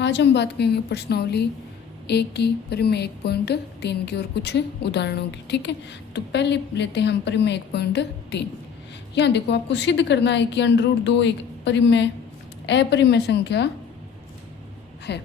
आज हम बात करेंगे प्रश्नावली एक की परिमेय 1.3 की और कुछ उदाहरणों की। ठीक है, तो पहले लेते हैं हम परिमेय 1.3। यहाँ देखो, आपको सिद्ध करना है कि √2 एक परिमेय अपरिमेय संख्या है।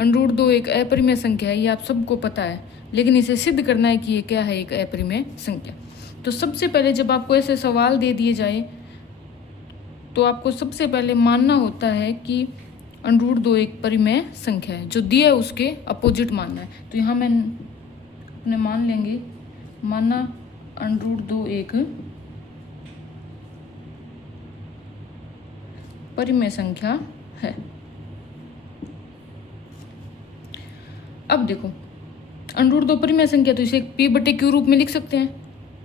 √2 एक अपरिमेय संख्या है, ये आप सबको पता है, लेकिन इसे सिद्ध करना है कि ये क्या है, एक अपरिमेय संख्या। तो सबसे पहले जब आपको ऐसे सवाल दे दिए जाए तो आपको सबसे पहले मानना होता है कि √2 एक परिमेय संख्या है, जो दिया है उसके अपोजिट मानना है। तो यहाँ मैं अपने मान लेंगे, माना √2 एक परिमेय संख्या है। अब देखो, √2 परिमेय संख्या, तो इसे p/q रूप में लिख सकते हैं।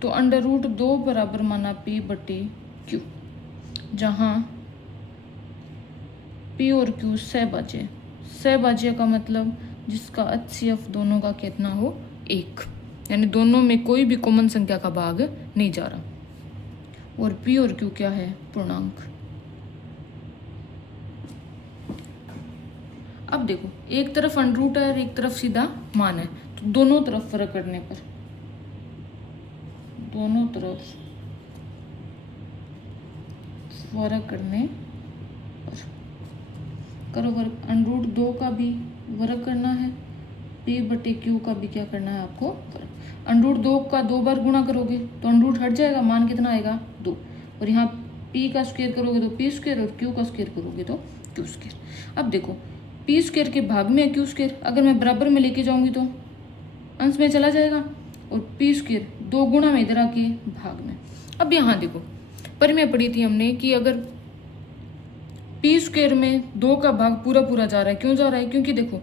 तो √2 बराबर माना p/q, जहाँ p और q सहभाज्य। सहभाज्य का मतलब जिसका HCF दोनों का कितना हो, 1, यानी दोनों में कोई भी कॉमन संख्या का भाग नहीं जा रहा। और p और q क्या है, पूर्णांक। अब देखो, एक तरफ √ है और एक तरफ सीधा मान है, तो दोनों तरफ फर्क करने पर, दोनों तरफ फर्क करने पर करो वर्ग। √2 का भी वर्ग करना है, p/q का भी क्या करना है आपको, वर्ग। √2 का 2 बार गुणा करोगे तो √ हट जाएगा, मान कितना आएगा, 2। और यहाँ p का स्क्वायर करोगे तो p² और q का स्क्वायर करोगे तो q²। अब देखो, p² के भाग में है q², अगर मैं बराबर में लेके जाऊंगी तो अंश में चला जाएगा, और p² 2 गुणा में इधर आके भाग में। अब यहाँ देखो, परिमेय पढ़ी थी हमने कि अगर p² में 2 का भाग पूरा पूरा जा रहा है, क्यों जा रहा है, क्योंकि देखो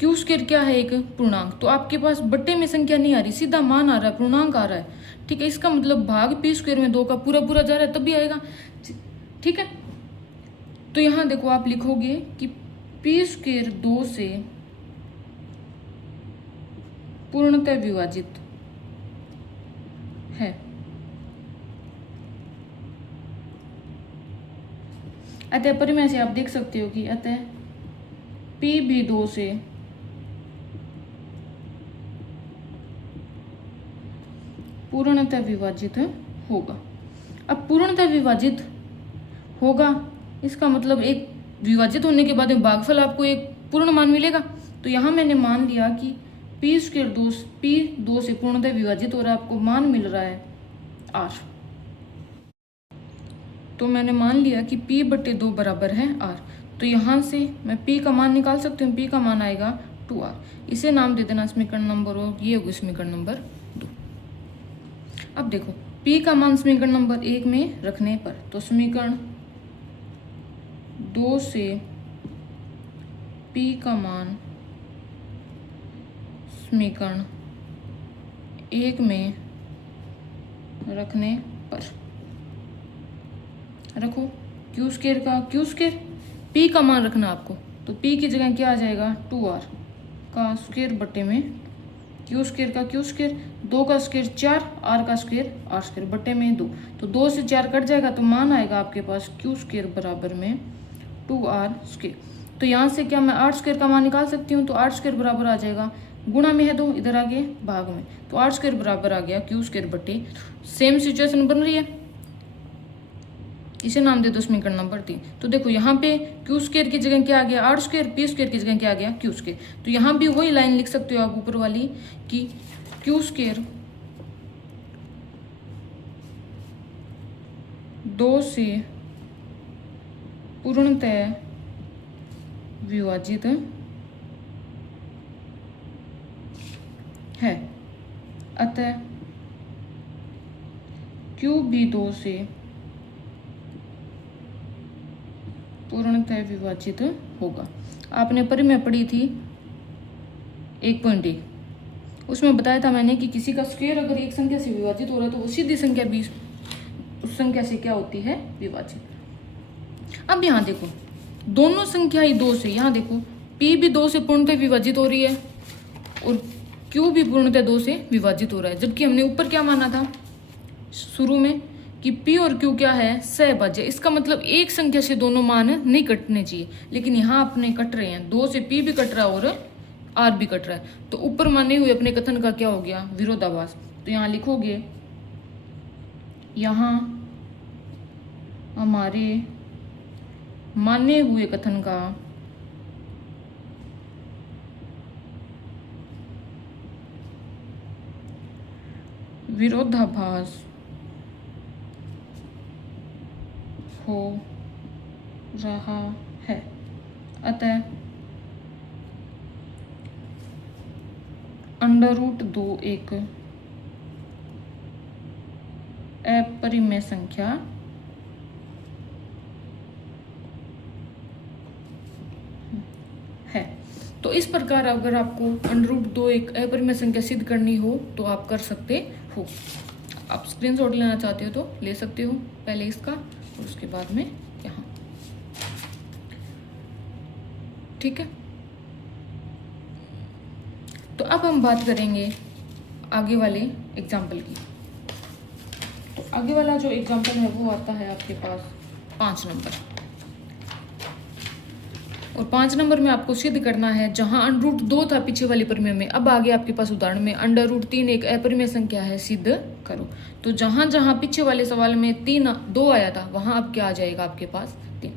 q² क्या है, एक पूर्णांक। तो आपके पास बट्टे में संख्या नहीं आ रही, सीधा मान आ रहा है, पूर्णांक आ रहा है। ठीक है, इसका मतलब भाग p² में 2 का पूरा पूरा जा रहा है, तभी आएगा। ठीक है, तो यहाँ देखो, आप लिखोगे कि p² 2 से पूर्णतः विभाजित है। अतः परिमेय से आप देख सकते हो कि अतः p भी 2 से पूर्णतः विभाजित होगा। अब पूर्णतः विभाजित होगा, इसका मतलब एक विभाजित होने के बाद में भागफल आपको एक पूर्ण मान मिलेगा। तो यहाँ मैंने मान लिया कि p 2 से पूर्णतः विभाजित हो रहा है, आपको मान मिल रहा है r। तो मैंने मान लिया कि p/2 बराबर है r। तो यहाँ से मैं p का मान निकाल सकती हूँ, p का मान आएगा 2r। इसे नाम दे देना समीकरण नंबर, और ये होगी समीकरण नंबर 2। अब देखो, p का मान समीकरण नंबर 1 में रखने पर, तो समीकरण 2 से p का मान समीकरण 1 में रखने पर, रखो q² का q², p का मान रखना आपको, तो p की जगह क्या आ जाएगा, 2r का स्क्वायर बट्टे में q² का q², 2 का स्क्वायर 4, r का स्क्वायर r² बट्टे में 2। तो 2 से 4 कट जाएगा, तो मान आएगा आपके पास q² बराबर में 2r²। तो यहाँ से क्या मैं r² का मान निकाल सकती हूँ, तो r² बराबर आ जाएगा, गुणा में है 2, इधर आगे भाग में, तो r² बराबर आ गया q² बट्टे। सेम सिचुएशन बन रही है, इसे नाम दे दो समीकरण नंबर 3। तो देखो, यहाँ पे q² की जगह क्या आ गया, r², p² की जगह क्या आ गया, q²। तो यहाँ भी वही लाइन लिख सकते हो आप ऊपर वाली कि q² 2 से पूर्णतः विभाजित है, अतः q भी 2 से पूर्णतः विभाजित होगा। आपने परिमेय पढ़ी थी 1.1, उसमें बताया था मैंने कि किसी का स्क्वायर अगर एक संख्या से विभाजित हो रहा है तो वो सीधी संख्या भी उस संख्या से क्या होती है, विभाजित। अब यहाँ देखो, दोनों संख्या ही 2 से, यहाँ देखो p भी 2 से पूर्णतः विभाजित हो रही है और q भी पूर्णतः 2 से विभाजित हो रहा है, जबकि हमने ऊपर क्या माना था शुरू में कि P और Q क्या है, सहभाज्य। इसका मतलब एक संख्या से दोनों मान नहीं कटने चाहिए, लेकिन यहाँ अपने कट रहे हैं, 2 से P भी कट रहा है और R भी कट रहा है। तो ऊपर माने हुए अपने कथन का क्या हो गया, विरोधाभास। तो यहाँ लिखोगे, यहाँ हमारे माने हुए कथन का विरोधाभास हो रहा है, अतः √2 एक अपरिमेय संख्या है। तो इस प्रकार अगर आपको √2 एक अपरिमेय संख्या सिद्ध करनी हो तो आप कर सकते हो। आप स्क्रीनशॉट लेना चाहते हो तो ले सकते हो, पहले इसका और उसके बाद में यहाँ। ठीक है, तो अब हम बात करेंगे आगे वाले एग्जाम्पल की। तो आगे वाला जो एग्जाम्पल है वो आता है आपके पास 5 नंबर, और 5 नंबर में आपको सिद्ध करना है, जहां √2 था पीछे वाली परिमेय में, अब आगे आपके पास उदाहरण में √3 एक अपरिमेय संख्या है, सिद्ध करो। तो जहां जहां पीछे वाले सवाल में 2 आया था, वहां अब क्या आ जाएगा आपके पास 3।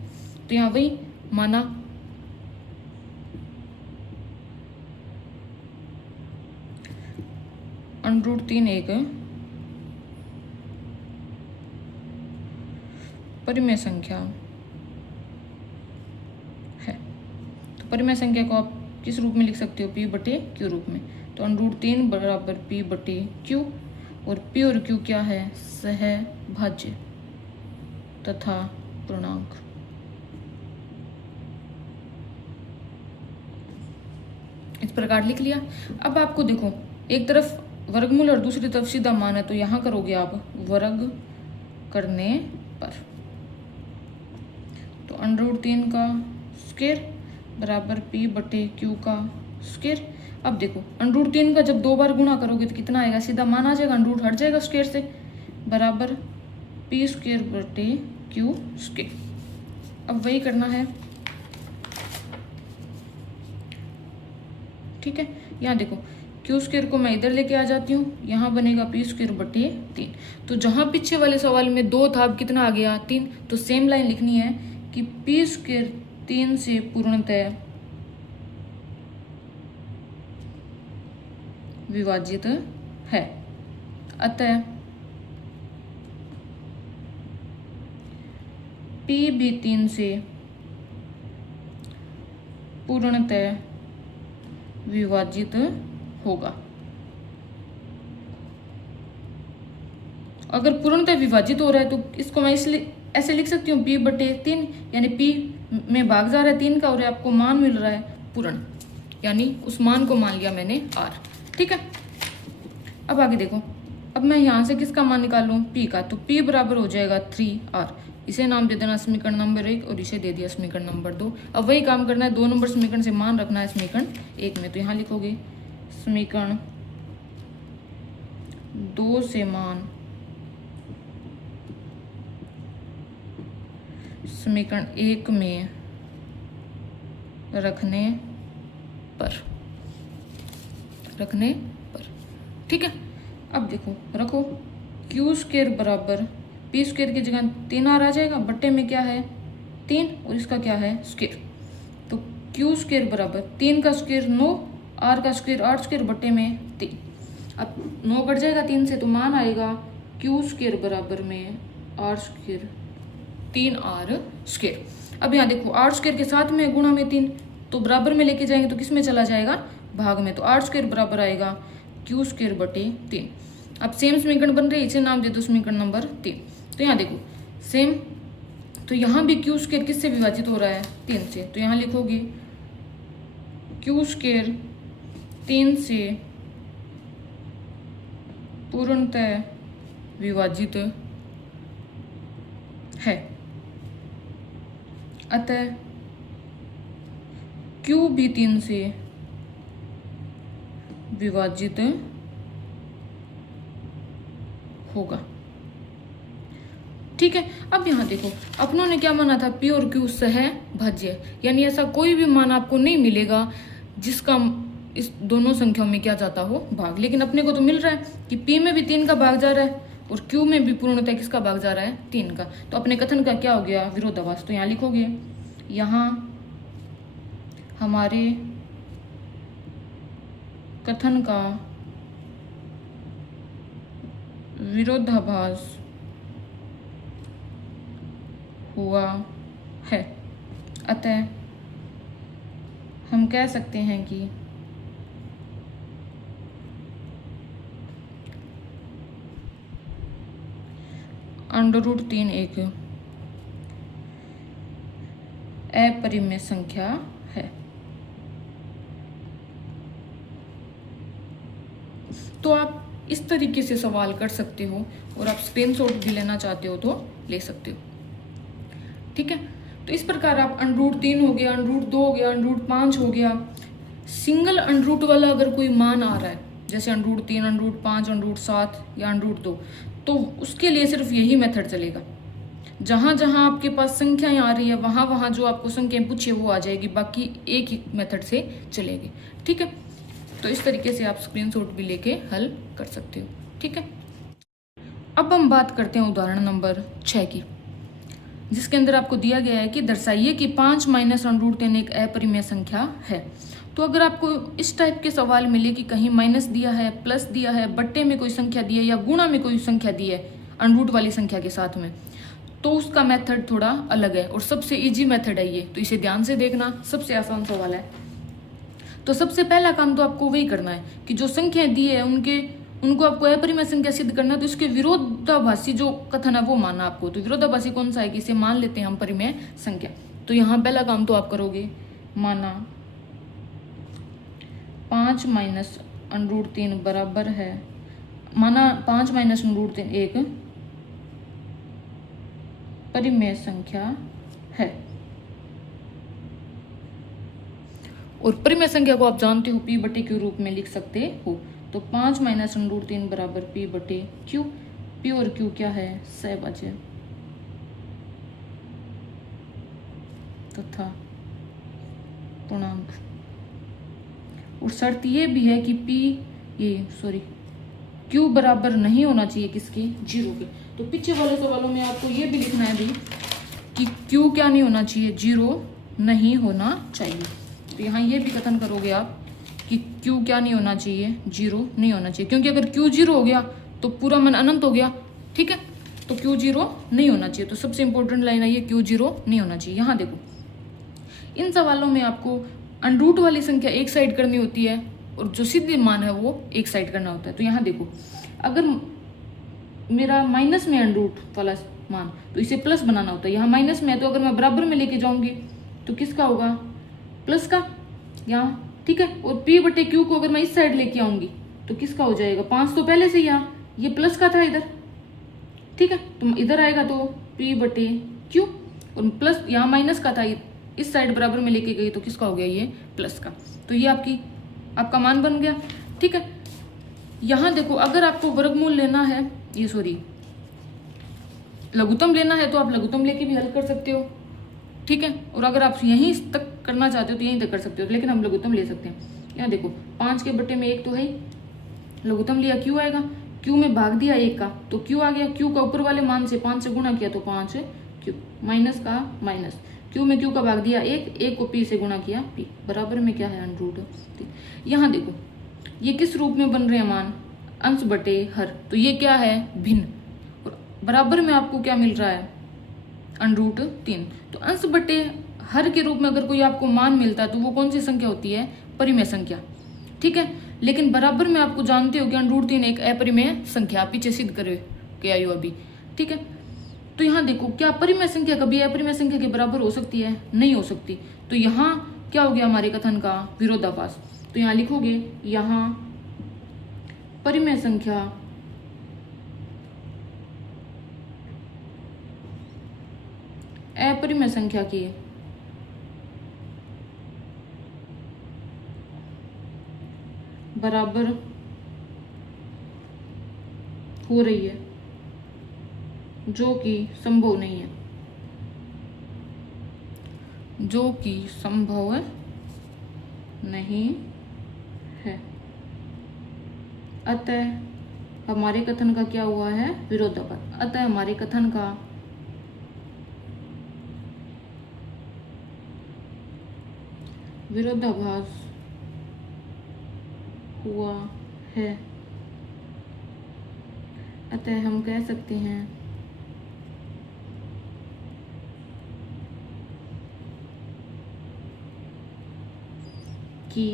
तो यहाँ वही माना √3 एक परिमेय संख्या है। तो परिमेय संख्या को आप किस रूप में लिख सकते हो, P/Q रूप में। तो √3 बराबर P/Q, और P और Q क्या है, सहभाज्य तथा पूर्णांक। इस प्रकार लिख लिया। अब आपको देखो, एक तरफ वर्गमूल और दूसरी तरफ सीधा मान है, तो यहाँ करोगे आप वर्ग करने पर। तो √3 का स्क्वायर बराबर P/Q का स्क्वायर। अब देखो √3 का जब 2 बार गुणा करोगे तो कितना आएगा, सीधा मान आ जाएगा, √ हट जाएगा स्क्वायर से, बराबर P²/Q स्क्वायर। अब वही करना है। ठीक है, यहाँ देखो Q² को मैं इधर लेके आ जाती हूँ, यहाँ बनेगा P²/3। तो जहाँ पीछे वाले सवाल में 2 था, अब कितना आ गया, 3। तो सेम लाइन लिखनी है कि P² 3 से पूर्णतः विभाजित है, अतः P भी 3 से पूर्णतः विभाजित होगा। अगर पूर्णतः विभाजित हो रहा है तो इसको मैं इसलिए ऐसे लिख सकती हूँ, P/3, यानी P में भाग जा रहा है 3 का, और आपको मान मिल रहा है पूर्ण, यानी उस मान को मान लिया मैंने R। ठीक है, अब आगे देखो, अब मैं यहाँ से किसका मान निकालूं, P का। तो P बराबर हो जाएगा 3R। इसे नाम दे देना समीकरण नंबर 1, और इसे दे दिया समीकरण नंबर 2। अब वही काम करना है, 2 नंबर समीकरण से मान रखना है समीकरण 1 में। तो यहाँ लिखोगे समीकरण 2 से मान समीकरण 1 में रखने पर। ठीक है, अब देखो रखो, Q² बराबर P² की जगह 3R आ जाएगा, बट्टे में क्या है 3, और इसका क्या है स्क्वायर। तो Q² बराबर 3 का स्क्वायर 9, R का स्क्वायर 8² बट्टे में 3। अब 9 कट जाएगा 3 से, तो मान आएगा Q² बराबर में R² 3R स्क्वायर। अब यहाँ देखो R² के साथ में गुणा में 3, तो बराबर में लेके जाएंगे तो किस में चला जाएगा, भाग में। तो R² बराबर आएगा Q²/3। अब सेम समीकरण बन रही है, इसे नाम दे दो समीकरण नंबर 3। तो यहाँ देखो सेम, तो यहाँ भी Q² किससे विभाजित हो रहा है, 3 से। तो यहाँ लिखोगे Q² 3 से पूर्णतः विभाजित है, अतः Q भी 3 से विभाजित होगा। ठीक है। अब यहाँ देखो, अपनों ने क्या माना था, P और Q सहभाज्य, यानी ऐसा कोई भी मान आपको नहीं मिलेगा जिसका इस दोनों संख्याओं में क्या जाता हो भाग। लेकिन अपने को तो मिल रहा है कि P में भी 3 का भाग जा रहा है और Q में भी पूर्णतः किसका भाग जा रहा है, 3 का। तो अपने कथन का क्या हो गया, विरोधाभास। तो यहाँ लिखोगे, यहाँ हमारे कथन का विरोधाभास हुआ है, अतः हम कह सकते हैं कि √3 एक अपरिमेय संख्या है। तो आप इस तरीके से सवाल कर सकते हो और आप स्क्रीनशॉट भी लेना चाहते हो तो ले सकते हो। ठीक है, तो इस प्रकार आप √3 हो गया, √2 हो गया, √5 हो गया, सिंगल √ वाला अगर कोई मान आ रहा है, जैसे √3, √5, √7 या √2, तो उसके लिए सिर्फ यही मेथड चलेगा। जहां जहां आपके पास संख्याएं आ रही है वहां वहां जो आपको संख्याएं पूछे वो आ जाएगी, बाकी एक ही मेथड से चलेगी। ठीक है, तो इस तरीके से आप स्क्रीनशॉट भी लेके हल कर सकते हो। ठीक है, अब हम बात करते हैं उदाहरण नंबर 6 की, जिसके अंदर आपको दिया गया है कि दर्शाइए कि 5 - √3 एक अपरिमेय संख्या है। तो अगर आपको इस टाइप के सवाल मिले कि कहीं माइनस दिया है, प्लस दिया है, बट्टे में कोई संख्या दी है या गुणा में कोई संख्या दी है √ वाली संख्या के साथ में, तो उसका मेथड थोड़ा अलग है और सबसे इजी मेथड है ये। तो इसे ध्यान से देखना, सबसे आसान सवाल है। तो सबसे पहला काम तो आपको वही करना है कि जो संख्याएं दी है उनको आपको अपरिमेय संख्या सिद्ध करना है। तो इसके विरोधाभासी जो कथन है वो मानना आपको। तो विरोधाभासी कौन सा है कि इसे मान लेते हैं हम परिमेय संख्या। तो यहाँ पहला काम तो आप करोगे, माना 5 - √3 बराबर है, माना 5 - √3 एक परिमेय संख्या है। और परिमेय संख्या को आप जानते हो P/Q रूप में लिख सकते हो। तो 5 - √3 बराबर P/Q। P और Q क्या है, सहभाज्य तथा पूर्णांक। और शर्त ये भी है कि Q बराबर नहीं होना चाहिए किसके, 0 के। तो पीछे वाले सवालों में आपको ये भी लिखना है भी कि Q क्या नहीं होना चाहिए, 0 नहीं होना चाहिए। तो यहाँ ये भी कथन करोगे आप कि Q क्या नहीं होना चाहिए, 0 नहीं होना चाहिए, क्योंकि अगर Q 0 हो गया तो पूरा मन अनंत हो गया। ठीक है, तो Q 0 नहीं होना चाहिए। तो सबसे इंपॉर्टेंट लाइन है ये, Q 0 नहीं होना चाहिए। यहाँ देखो, इन सवालों में आपको √ वाली संख्या एक साइड करनी होती है और जो सिद्ध मान है वो एक साइड करना होता है। तो यहाँ देखो, अगर मेरा माइनस में √ वाला मान, तो इसे प्लस बनाना होता है। यहाँ माइनस में है तो अगर मैं बराबर में लेके जाऊंगी तो किसका होगा, प्लस का यहाँ। ठीक है, और P/Q को अगर मैं इस साइड लेके आऊंगी तो किसका हो जाएगा, 5 तो पहले से यहाँ ये प्लस का था इधर। ठीक है, तो इधर आएगा तो P/Q, और प्लस यहाँ माइनस का था, इस साइड बराबर में लेके गई तो किसका हो गया, ये प्लस का। तो ये आपका मान बन गया। ठीक है, यहाँ देखो, अगर आपको वर्गमूल लेना है, लघुत्तम लेना है तो आप लघुत्तम लेके भी हल कर सकते हो। ठीक है, और अगर आप यहीं तक करना चाहते हो तो यहीं तक कर सकते हो, लेकिन हम लघुत्तम ले सकते हैं। यहाँ देखो, 5 के बट्टे में 1 तो है, लघुत्तम लिया, Q आएगा, Q में भाग दिया 1 का तो Q आ गया। Q का ऊपर वाले मान से 5 से गुणा किया तो 5Q, माइनस का माइनस, Q में Q का भाग दिया 1 को P से गुणा किया P, बराबर में क्या है, √। यहाँ देखो, ये किस रूप में बन रहे हैं मान, अंश बटे हर। तो ये क्या है, भिन्न, और बराबर में आपको क्या मिल रहा है, √3। तो अंश बटे हर के रूप में अगर कोई आपको मान मिलता है तो वो कौन सी संख्या होती है, परिमेय संख्या। ठीक है, लेकिन बराबर में आपको जानते हो कि √3 एक अपरिमेय संख्या, पीछे सिद्ध करके आई हो अभी। ठीक है, तो यहाँ देखो, क्या परिमेय संख्या कभी अपरिमेय संख्या के बराबर हो सकती है, नहीं हो सकती। तो यहाँ क्या हो गया हमारे कथन का विरोधाभास। तो यहाँ लिखोगे, यहाँ परिमेय संख्या अपरिमेय संख्या की बराबर हो रही है जो कि संभव नहीं है, जो कि संभव नहीं है। अतः हमारे कथन का क्या हुआ है? विरोधाभास। अतः हमारे कथन का विरोधाभास हुआ है। अतः हम कह सकते हैं कि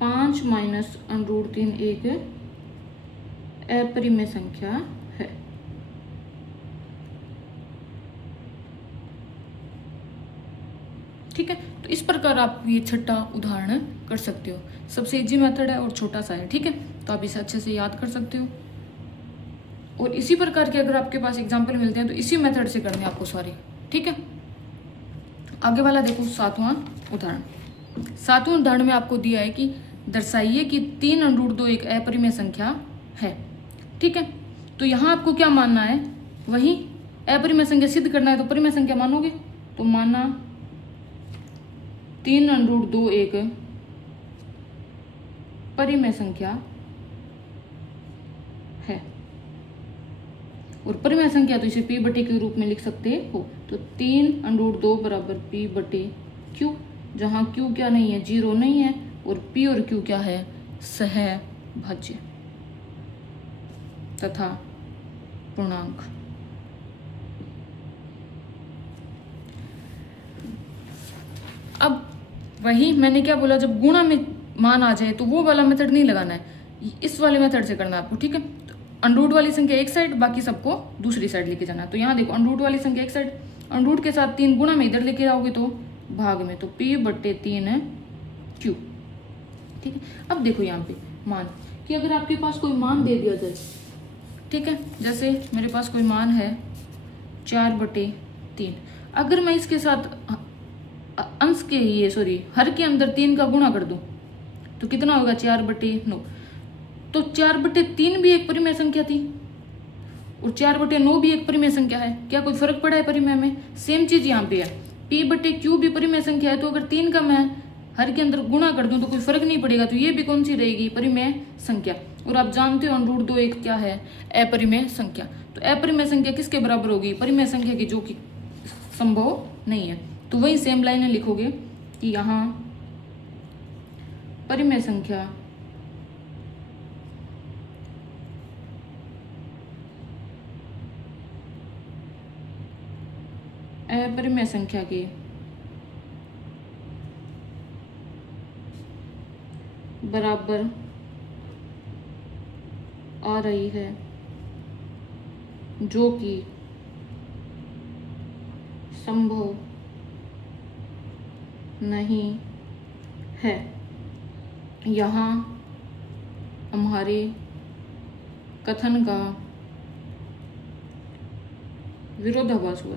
5 माइनस √3 एक अपरिमेय संख्या है। ठीक है, तो इस प्रकार आप ये छठा उदाहरण कर सकते हो। सबसे इजी मेथड है और छोटा सा है। ठीक है, तो आप इसे अच्छे से याद कर सकते हो। और इसी प्रकार के अगर आपके पास एग्जाम्पल मिलते हैं तो इसी मेथड से करने आपको सारे। ठीक है, आगे वाला देखो, 7वां उदाहरण। 7वें उदाहरण में आपको दिया है कि दर्शाइए कि 3 √2 एक अपरिमेय संख्या है। ठीक है, तो यहाँ आपको क्या मानना है? वही अपरिमेय संख्या सिद्ध करना है, तो परिमेय संख्या मानोगे। तो माना 3 √2 एक परिमेय संख्या है। और परिमेय संख्या तो इसे p बटे q रूप में लिख सकते हो। तो 3 √2 बराबर p बटे q, जहाँ q क्या नहीं है? 0 नहीं है। और p और q क्या है? सहभाज्य तथा पूर्णांक। अब वही मैंने क्या बोला, जब गुणा में मान आ जाए तो वो वाला मेथड नहीं लगाना है, इस वाले मेथड से करना है आपको। ठीक है, अनरूट वाली संख्या एक साइड, बाकी सबको दूसरी साइड लेके जाना है। तो यहाँ देखो, अनरूट वाली संख्या एक साइड, अनरूट के साथ 3 गुणा में इधर लेके आओगे तो भाग में, तो p बटे 3 है q। ठीक है, अब देखो यहाँ पे मान कि अगर आपके पास कोई मान दे दिया जाए, ठीक है, जैसे मेरे पास कोई मान है 4/3, अगर मैं इसके साथ अंश के हर के अंदर 3 का गुणा कर दूं तो कितना होगा? 4/9। तो 4/3 भी एक परिमेय संख्या थी और 4/9 भी एक परिमेय संख्या है। क्या कोई फर्क पड़ा है परिमेय में? सेम चीज यहाँ पे है, p बटे q भी परिमेय संख्या है। तो अगर 3 का मैं हर के अंदर गुणा कर दूं तो कोई फर्क नहीं पड़ेगा। तो ये भी कौन सी रहेगी? परिमेय संख्या। और आप जानते हो √2 एक क्या है? अपरिमेय संख्या। तो अपरिमेय संख्या किसके बराबर होगी? परिमेय संख्या की, जो कि संभव नहीं है। तो वही सेम लाइन लिखोगे कि यहाँ परिमेय संख्या अपरिमेय संख्या के बराबर आ रही है, जो कि संभव नहीं है। यहाँ हमारे कथन का विरोधाभास हुआ।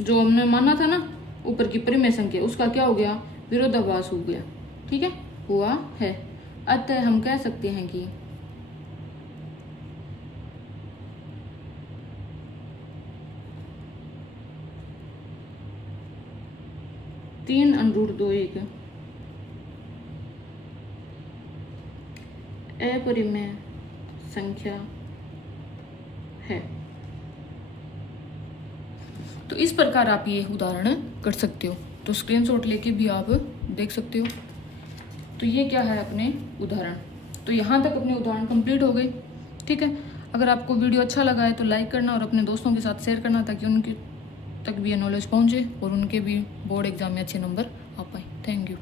जो हमने माना था ना ऊपर की परिमेय संख्या, उसका क्या हो गया? विरोधाभास हो गया। ठीक है, हुआ है। अतः हम कह सकते हैं कि तीन √2 एक अपरिमेय संख्या है। तो इस प्रकार आप ये उदाहरण कर सकते हो। तो स्क्रीनशॉट लेके भी आप देख सकते हो। तो ये क्या है? अपने उदाहरण। तो यहाँ तक अपने उदाहरण कंप्लीट हो गए। ठीक है, अगर आपको वीडियो अच्छा लगा है तो लाइक करना और अपने दोस्तों के साथ शेयर करना, ताकि उनके तक भी ये नॉलेज पहुँचे और उनके भी बोर्ड एग्जाम में अच्छे नंबर आ पाए। Thank you.